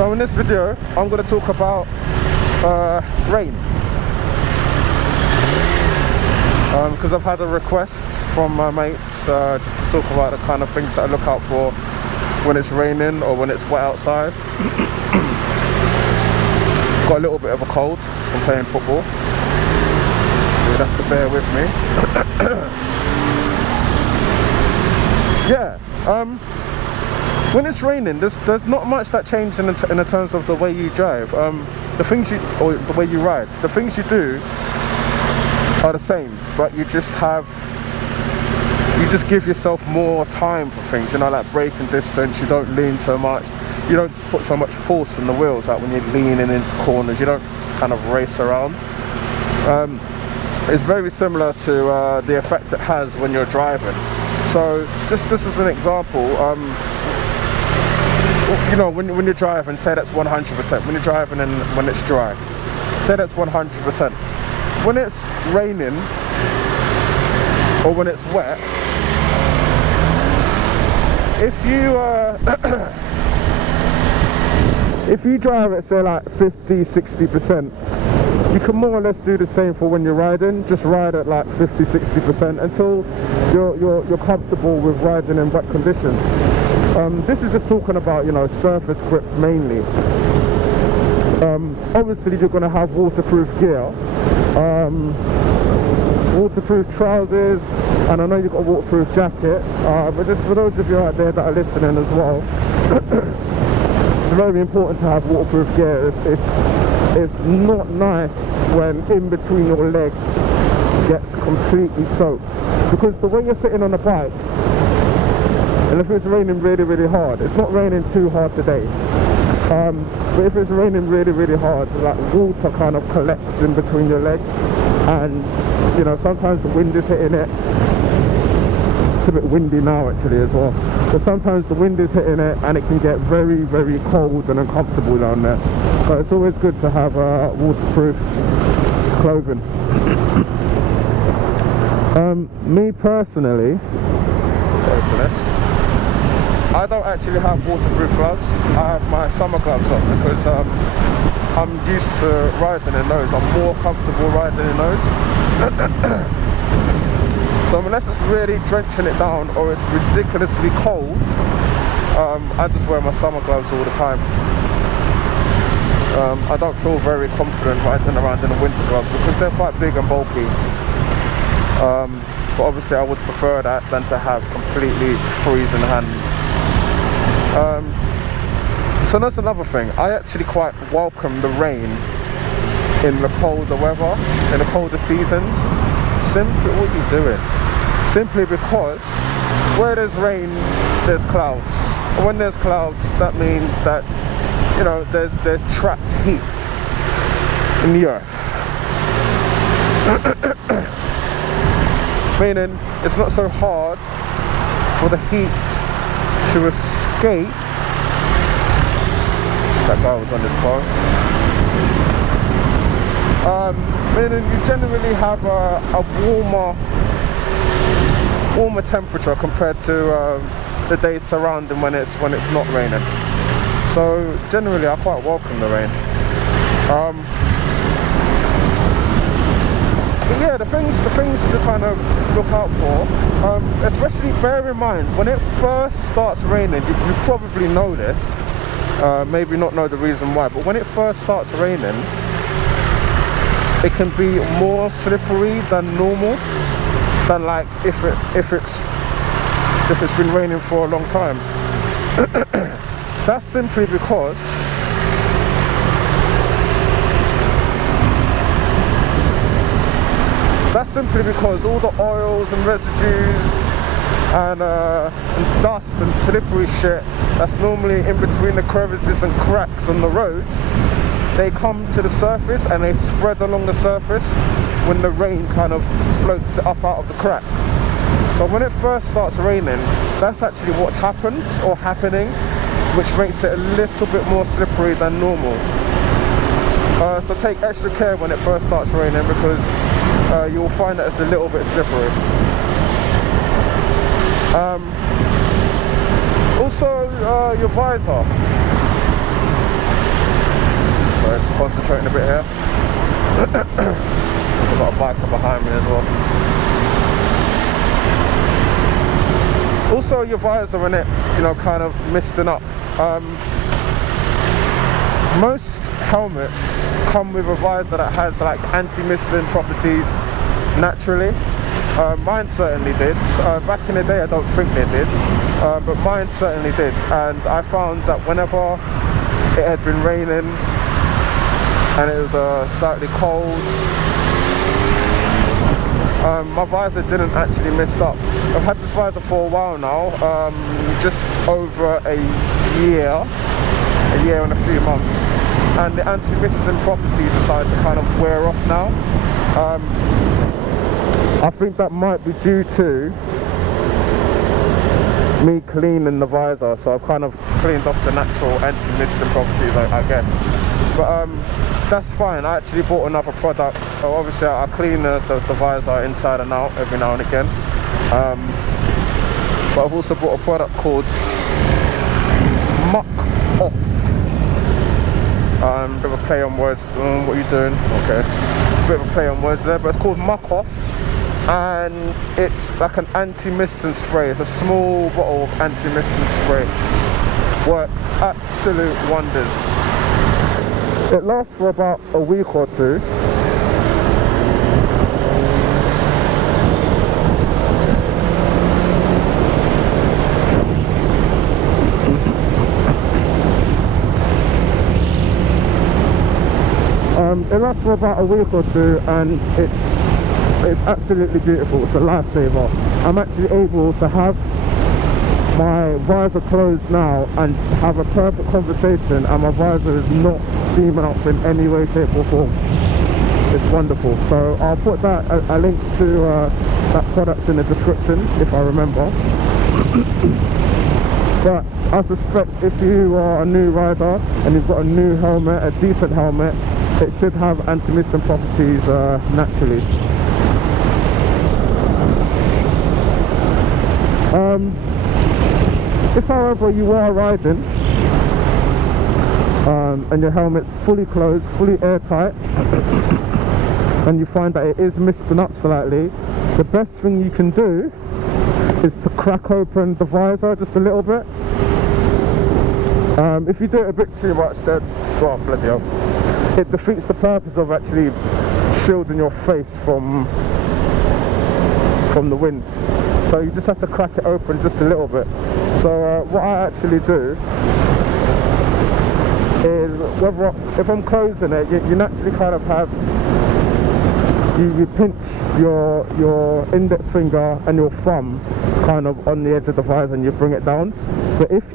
So in this video, I'm going to talk about rain. Because I've had a request from my mates just to talk about the kind of things that I look out for when it's raining or when it's wet outside. Got a little bit of a cold from playing football, so you'd have to bear with me. Yeah, when it's raining, there's not much that changes in the terms of the way you drive. The things or the way you ride, the things you do are the same, but you just give yourself more time for things, you know, like braking distance. You don't lean so much, you don't put so much force in the wheels, like when you're leaning into corners, you don't kind of race around. It's very similar to the effect it has when you're driving. So just as an example, you know, when you're driving, say that's 100%. When you're driving and when it's dry, say that's 100%. When it's raining or when it's wet, if you drive at say like 50-60%, you can more or less do the same for when you're riding. Just ride at like 50-60% until you're comfortable with riding in wet conditions. This is just talking about, you know, surface grip mainly. Obviously you're going to have waterproof gear, waterproof trousers, and I know you've got a waterproof jacket, but just for those of you out there that are listening as well, it's very important to have waterproof gear. It's not nice when in between your legs gets completely soaked, because the way you're sitting on a bike, and if it's raining really hard, it's not raining too hard today, but if it's raining really hard, like water kind of collects in between your legs, and you know, sometimes the wind is hitting it. It's a bit windy now actually as well, but sometimes the wind is hitting it and it can get very cold and uncomfortable down there. So it's always good to have waterproof clothing. Me personally, sorry for this, I don't actually have waterproof gloves. I have my summer gloves on because I'm used to riding in those. I'm more comfortable riding in those. So unless it's really drenching it down or it's ridiculously cold, I just wear my summer gloves all the time. I don't feel very confident riding around in the winter gloves because they're quite big and bulky. But obviously I would prefer that than to have completely freezing hands. So that's another thing. I actually quite welcome the rain in the colder weather, in the colder seasons. Simply, what are you doing? Simply because where there's rain, there's clouds. And when there's clouds, that means that, you know, there's trapped heat in the earth. Meaning it's not so hard for the heat to escape. That guy was on this phone. Meaning you generally have a warmer temperature compared to the days surrounding when it's not raining. So generally I quite welcome the rain. But yeah, the things to kind of look out for, especially bear in mind when it first starts raining, you probably know this, maybe not know the reason why, but when it first starts raining, it can be more slippery than normal, than like if it's been raining for a long time. That's simply because all the oils and residues and dust and slippery shit that's normally in between the crevices and cracks on the road, they come to the surface and they spread along the surface when the rain kind of floats it up out of the cracks. So when it first starts raining, that's actually what's happened or happening, which makes it a little bit more slippery than normal. So take extra care when it first starts raining, because you'll find that it's a little bit slippery. Also your visor. Sorry, just concentrating a bit here. I've got a biker behind me as well. Also, your visor in it, you know, kind of misting up. Most helmets come with a visor that has like anti-misting properties naturally. Mine certainly did. Back in the day I don't think they did, but mine certainly did. And I found that whenever it had been raining and it was slightly cold, my visor didn't actually mist up. I've had this visor for a while now, just over a year and a few months, and the anti-misting properties decided to kind of wear off now. I think that might be due to me cleaning the visor, so I've kind of cleaned off the natural anti-misting properties, I guess. But that's fine. I actually bought another product, so obviously I clean the visor inside and out every now and again. But I've also bought a product called Muck Off. Bit of a play on words. What are you doing? Okay. Bit of a play on words there, but it's called Muck Off. And it's like an anti-misting spray. It's a small bottle of anti-misting spray. Works absolute wonders. It lasts for about a week or two. It lasts for about a week or two, and it's absolutely beautiful. It's a lifesaver. I'm actually able to have my visor closed now and have a perfect conversation, and my visor is not steaming up in any way, shape or form. It's wonderful. So I'll put that a link to that product in the description if I remember. But I suspect if you are a new rider and you've got a new helmet, a decent helmet, it should have anti-misting properties naturally. If however you are riding and your helmet's fully closed, fully airtight, and you find that it is misting up slightly, the best thing you can do is to crack open the visor just a little bit. If you do it a bit too much, then, oh bloody hell, it defeats the purpose of actually shielding your face from the wind. So you just have to crack it open just a little bit. So what I actually do is, if I'm closing it, you naturally kind of have, you pinch your index finger and your thumb kind of on the edge of the visor and you bring it down. But if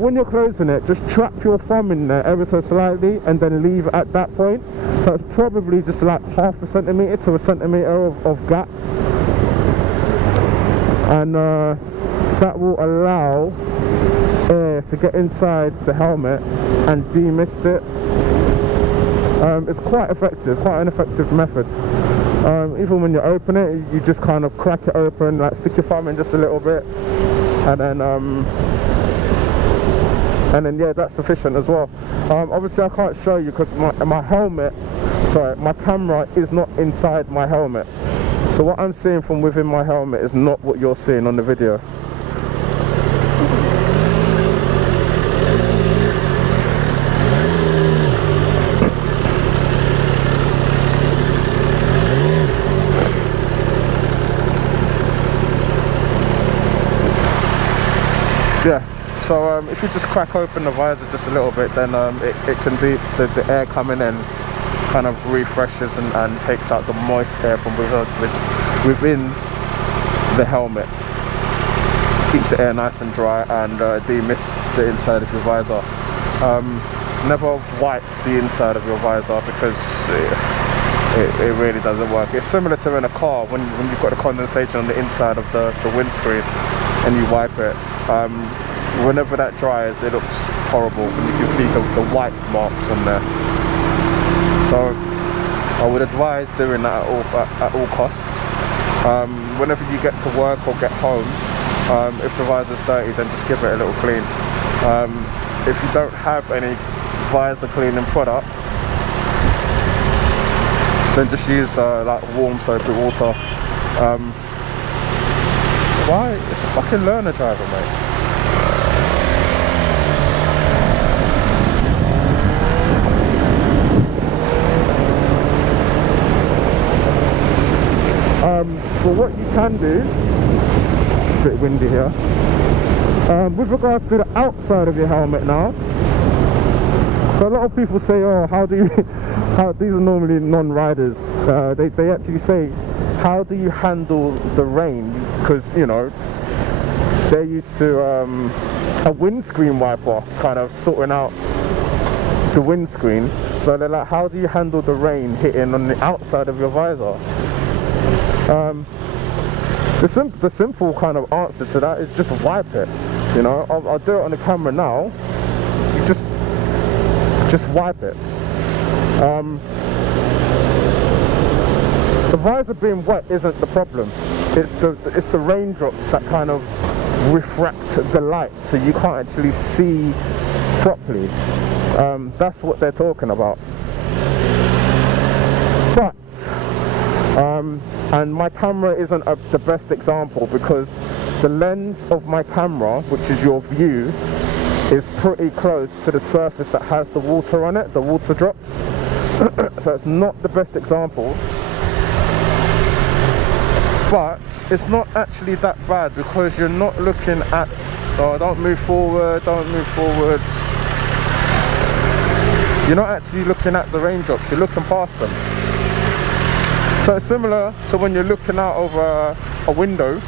when you're closing it, just trap your thumb in there ever so slightly and then leave it at that point. So it's probably just like half a centimetre to a centimetre of gap. And that will allow air to get inside the helmet and demist it. It's quite effective, quite an effective method. Even when you open it, you just kind of crack it open, like stick your thumb in just a little bit, and then yeah, that's sufficient as well. Obviously I can't show you because my camera is not inside my helmet. So what I'm seeing from within my helmet is not what you're seeing on the video. Yeah, so if you just crack open the visor just a little bit, then it can be the air coming in kind of refreshes and takes out the moist air from within the helmet. Keeps the air nice and dry and demists the inside of your visor. Never wipe the inside of your visor because it really doesn't work. It's similar to in a car when you've got the condensation on the inside of the windscreen and you wipe it. Whenever that dries, it looks horrible and you can see the white marks on there. So I would advise doing that at all costs. Whenever you get to work or get home, if the visor's dirty, then just give it a little clean. If you don't have any visor cleaning products, then just use like warm soapy water. Why? It's a fucking learner driver, mate. But what you can do, it's a bit windy here, with regards to the outside of your helmet now, so a lot of people say, oh, how do you, these are normally non-riders, they actually say, how do you handle the rain? Because, you know, they're used to a windscreen wiper kind of sorting out the windscreen, so they're like, how do you handle the rain hitting on the outside of your visor? The simple kind of answer to that is just wipe it. You know, I'll do it on the camera now. You just wipe it. The visor being wet isn't the problem. It's the raindrops that kind of refract the light, so you can't actually see properly. That's what they're talking about. But and my camera isn't the best example, because the lens of my camera, which is your view, is pretty close to the surface that has the water on it, the water drops. So it's not the best example, but it's not actually that bad, because you're not looking at, oh, don't move forward, don't move forwards. You're not actually looking at the raindrops, you're looking past them. So it's similar to when you're looking out over a window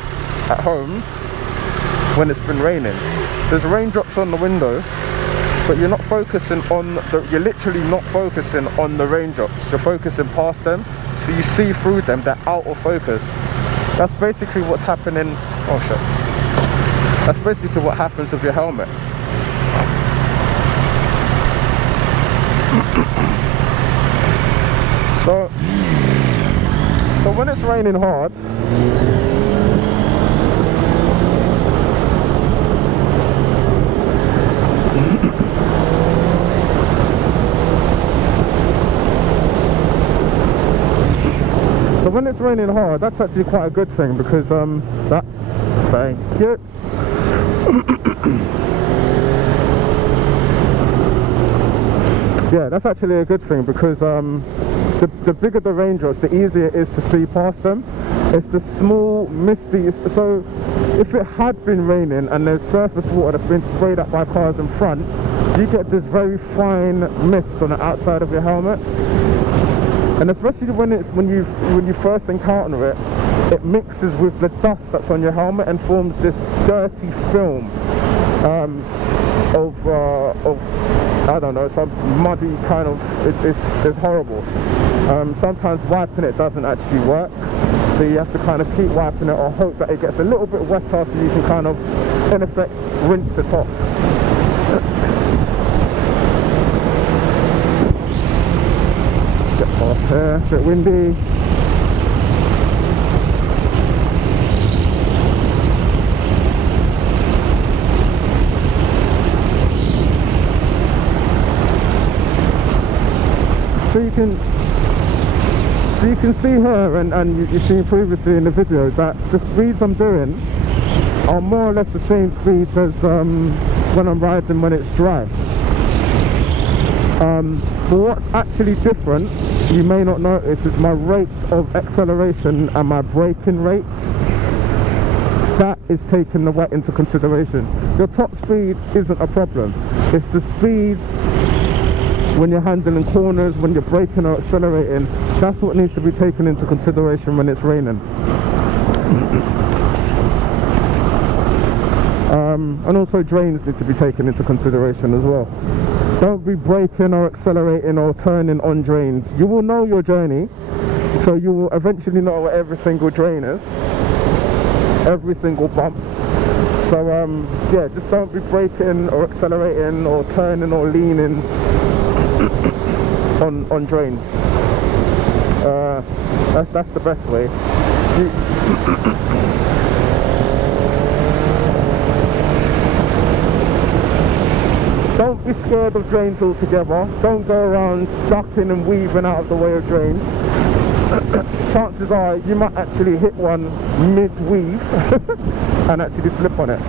at home when it's been raining. There's raindrops on the window, but you're not focusing on you're literally not focusing on the raindrops. You're focusing past them, so you see through them, they're out of focus. That's basically what's happening. Oh shit. That's basically what happens with your helmet. So when it's raining hard, that's actually quite a good thing, because thank you. Yeah, that's actually a good thing, because the bigger the raindrops, the easier it is to see past them. It's the small misty, so if it had been raining and there's surface water that's been sprayed up by cars in front, you get this very fine mist on the outside of your helmet. And especially when you first encounter it, it mixes with the dust that's on your helmet and forms this dirty film of I don't know, some muddy kind of, it's horrible. Sometimes wiping it doesn't actually work, so you have to kind of keep wiping it, or hope that it gets a little bit wetter so you can kind of, in effect, rinse it off. Let's get past here, a bit windy. So you can see here, and you've seen previously in the video, that the speeds I'm doing are more or less the same speeds as when I'm riding when it's dry. But what's actually different, you may not notice, is my rate of acceleration and my braking rate. That is taking the wet into consideration. Your top speed isn't a problem, it's the speeds when you're handling corners, when you're braking or accelerating. That's what needs to be taken into consideration when it's raining. And also drains need to be taken into consideration as well. Don't be braking or accelerating or turning on drains. You will know your journey, so you will eventually know what every single drain is, every single bump. So yeah, just don't be braking or accelerating or turning or leaning on drains. That's the best way. be scared of drains altogether. Don't go around ducking and weaving out of the way of drains. Chances are you might actually hit one mid-weave and actually slip on it.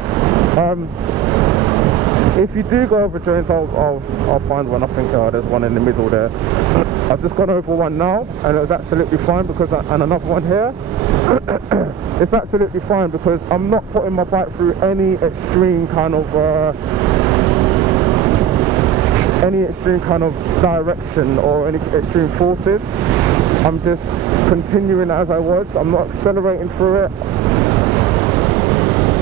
If you do go over drains, I'll find one. I think there's one in the middle there. I've just gone over one now and it was absolutely fine because and another one here. It's absolutely fine because I'm not putting my bike through any extreme kind of direction or any extreme forces. I'm just continuing as I was. I'm not accelerating through it.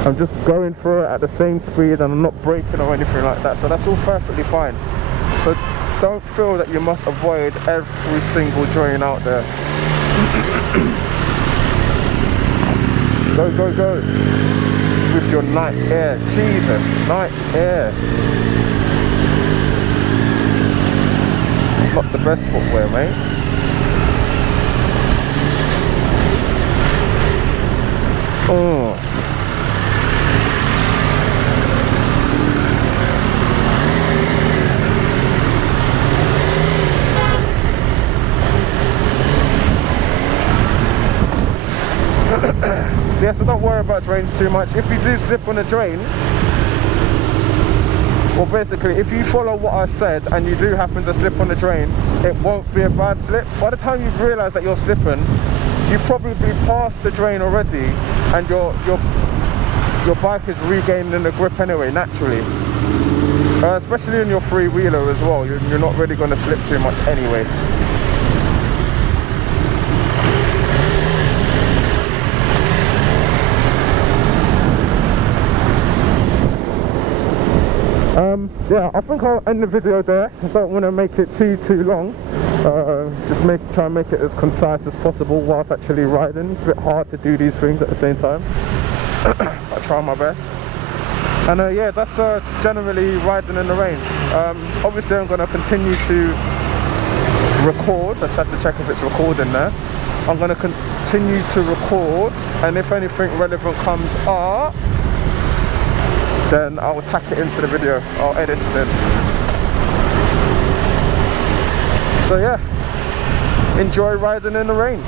I'm just going through it at the same speed and I'm not braking or anything like that. So that's all perfectly fine. So don't feel that you must avoid every single drain out there. Go, go, go. With your night air. Jesus, night air. Not the best footwear, mate. Oh. Yeah, so don't worry about drains too much. If you do slip on a drain, well, basically, if you follow what I've said and you do happen to slip on the drain, it won't be a bad slip. By the time you've realised that you're slipping, you've probably passed the drain already, and your bike is regaining the grip anyway, naturally. Especially in your three-wheeler as well, you're not really going to slip too much anyway. Yeah, I think I'll end the video there. I don't want to make it too long. Just try and make it as concise as possible whilst actually riding. It's a bit hard to do these things at the same time. I try my best. And yeah, that's generally riding in the rain. Obviously I'm going to continue to record. I just had to check if it's recording there. I'm going to continue to record, and if anything relevant comes up, then I'll tack it into the video. I'll edit it in. So yeah, enjoy riding in the rain.